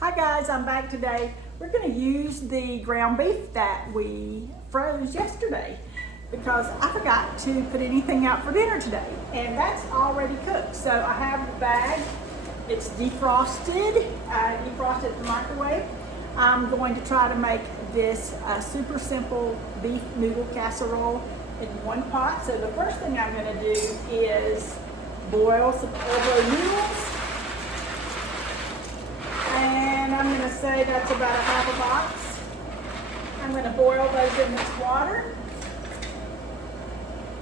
Hi guys, I'm back today. We're going to use the ground beef that we froze yesterday because I forgot to put anything out for dinner today, and that's already cooked. So I have the bag. It's defrosted. I defrosted in the microwave. I'm going to try to make this super simple beef noodle casserole in one pot. So the first thing I'm going to do is boil some elbow noodles. And I'm going to say that's about a half a box. I'm going to boil those in this water.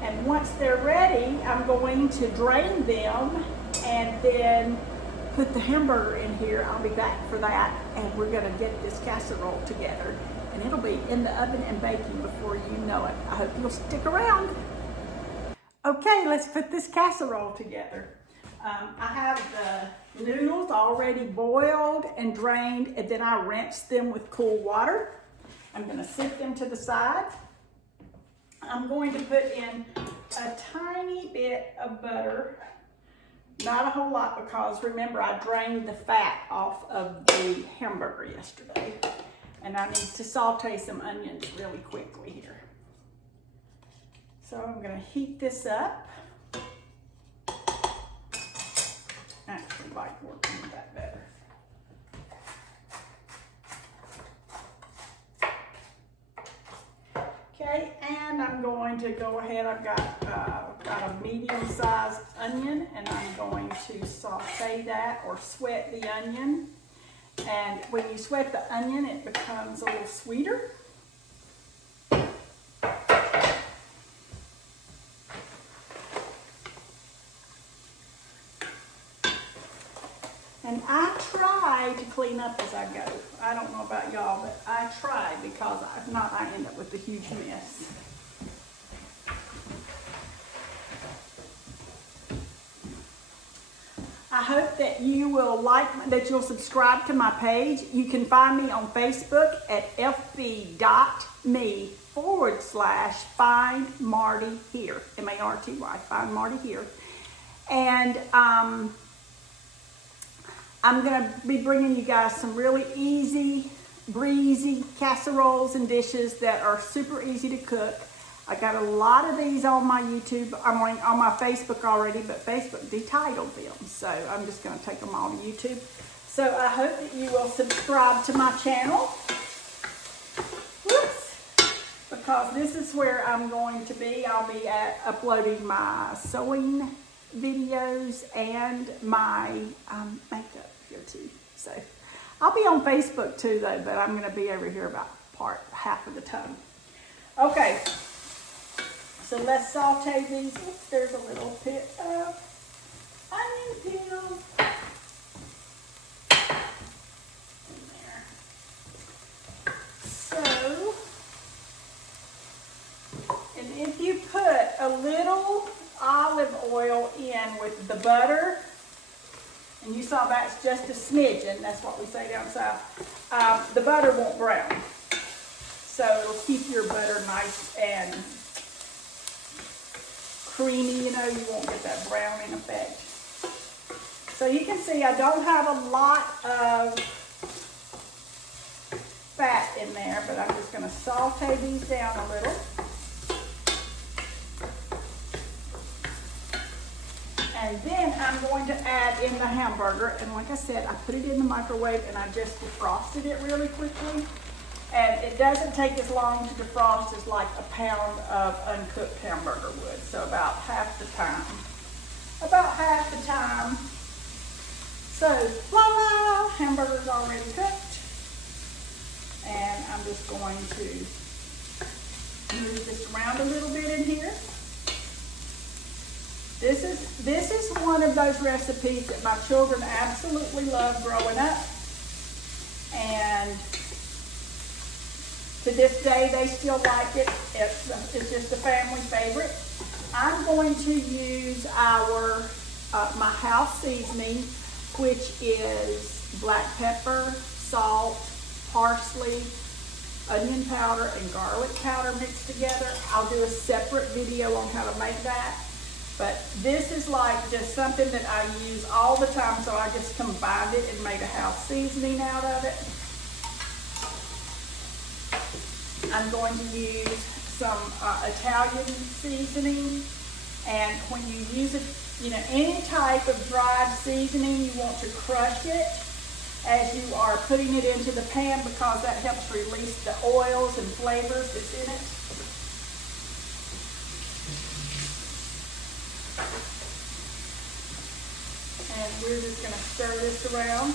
And once they're ready, I'm going to drain them and then put the hamburger in here. I'll be back for that. And we're going to get this casserole together. And it'll be in the oven and baking before you know it. I hope you'll stick around. Okay, let's put this casserole together. I have the noodles already boiled and drained, and then I rinsed them with cool water. I'm going to set them to the side. I'm going to put in a tiny bit of butter, not a whole lot, because remember I drained the fat off of the hamburger yesterday. And I need to saute some onions really quickly here. So I'm going to heat this up. Actually like working with that better. Okay, and I'm going to go ahead. I've got a medium-sized onion, and I'm going to saute that or sweat the onion. And when you sweat the onion, it becomes a little sweeter. And I try to clean up as I go. I don't know about y'all, but I try, because if not, I end up with a huge mess. I hope that you will that you'll subscribe to my page. You can find me on Facebook at fb.me/Find Marty Here, M-A-R-T-Y, Find Marty Here. And I'm going to be bringing you guys some really easy, breezy casseroles and dishes that are super easy to cook. I got a lot of these on my YouTube, on my Facebook already, but Facebook detitled them. So I'm just going to take them all to YouTube. So I hope that you will subscribe to my channel. Whoops. Because this is where I'm going to be. I'll be uploading my sewing videos and my makeup here too. So I'll be on Facebook too though, but I'm going to be over here about half of the time. Okay, so let's saute these. Oops, there's a little bit of onion peel in there. So, and if you put a little olive oil in with the butter, and you saw that's just a smidgen, that's what we say down south, the butter won't brown. So it'll keep your butter nice and creamy, you know, you won't get that browning effect. So you can see I don't have a lot of fat in there, but I'm just going to saute these down a little. And then I'm going to add in the hamburger. And like I said, I put it in the microwave and I just defrosted it really quickly. And it doesn't take as long to defrost as like a pound of uncooked hamburger would. So about half the time. About half the time. So voila, hamburger's already cooked. And I'm just going to move this around a little bit in here. This is one of those recipes that my children absolutely love growing up. And to this day, they still like it. It's just a family favorite. I'm going to use my house seasoning, which is black pepper, salt, parsley, onion powder, and garlic powder mixed together. I'll do a separate video on how to make that. But this is like just something that I use all the time, so I just combined it and made a house seasoning out of it. I'm going to use some Italian seasoning, and when you use it, you know, any type of dried seasoning, you want to crush it as you are putting it into the pan because that helps release the oils and flavors that's in it. And we're just going to stir this around.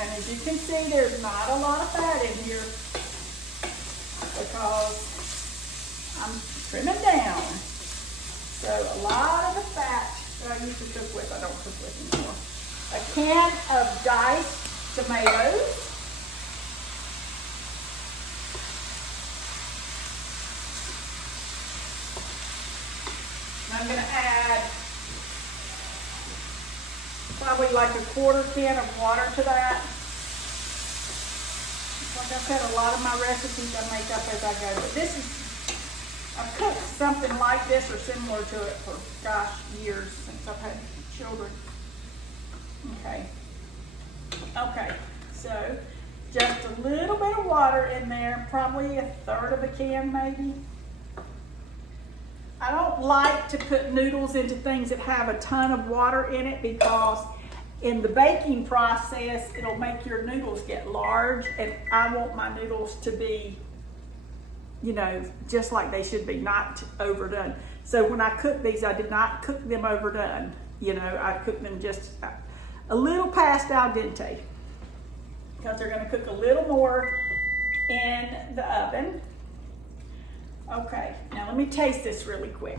And as you can see, there's not a lot of fat in here because I'm trimming down. So a lot of the fat that I used to cook with, I don't cook with anymore. A can of diced tomatoes. I'm going to add probably like a quarter can of water to that. Like I said, a lot of my recipes I make up as I go. But this is, I've cooked something like this or similar to it for, gosh, years since I've had children. Okay. Okay, so just a little bit of water in there, probably a third of a can maybe. I don't like to put noodles into things that have a ton of water in it because in the baking process, it'll make your noodles get large, and I want my noodles to be, you know, just like they should be, not overdone. So when I cook these, I did not cook them overdone. You know, I cooked them just a little past al dente because they're going to cook a little more in the oven. Okay, now let me taste this really quick.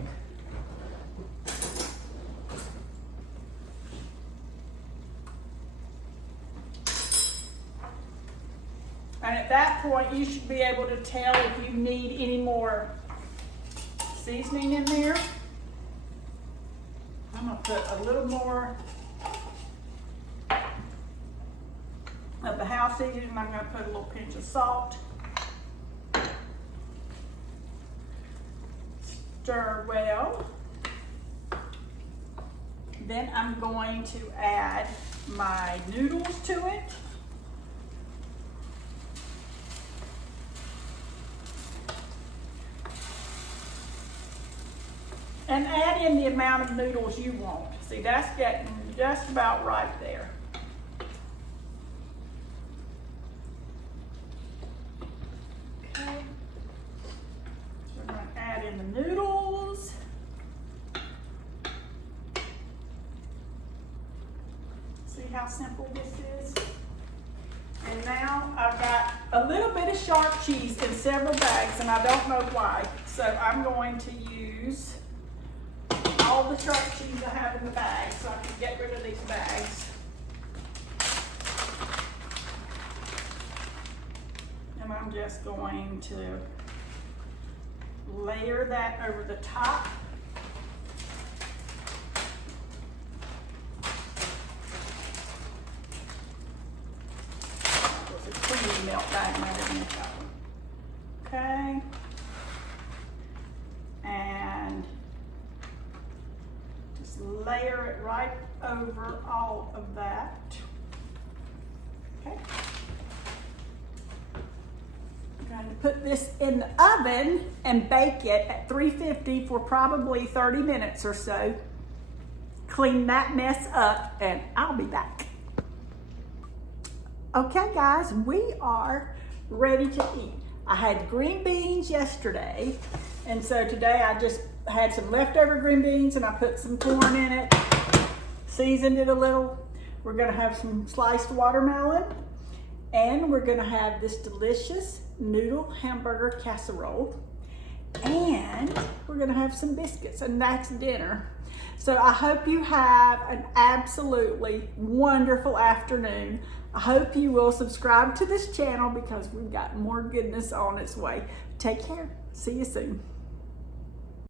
And at that point, you should be able to tell if you need any more seasoning in there. I'm going to put a little more of the house seasoning, and I'm going to put a little pinch of salt. Stir well. Then I'm going to add my noodles to it. And add in the amount of noodles you want. See, that's getting just about right there. Okay. We're going to add in the noodles. See how simple this is? And now I've got a little bit of sharp cheese in several bags, and I don't know why. So I'm going to use all the sharp cheese I have in the bag so I can get rid of these bags. And I'm just going to layer that over the top. There's a creamy milk bag right in the top. Okay. And just layer it right over all of that. Okay. I'm going to put this in the oven and bake it at 350 for probably 30 minutes or so. Clean that mess up and I'll be back. Okay guys, we are ready to eat. I had green beans yesterday, and so today I just had some leftover green beans and I put some corn in it, seasoned it a little. We're gonna have some sliced watermelon, and we're gonna have this delicious noodle hamburger casserole, and we're gonna have some biscuits, and that's dinner. So I hope you have an absolutely wonderful afternoon. I hope you will subscribe to this channel because we've got more goodness on its way. Take care. See you soon.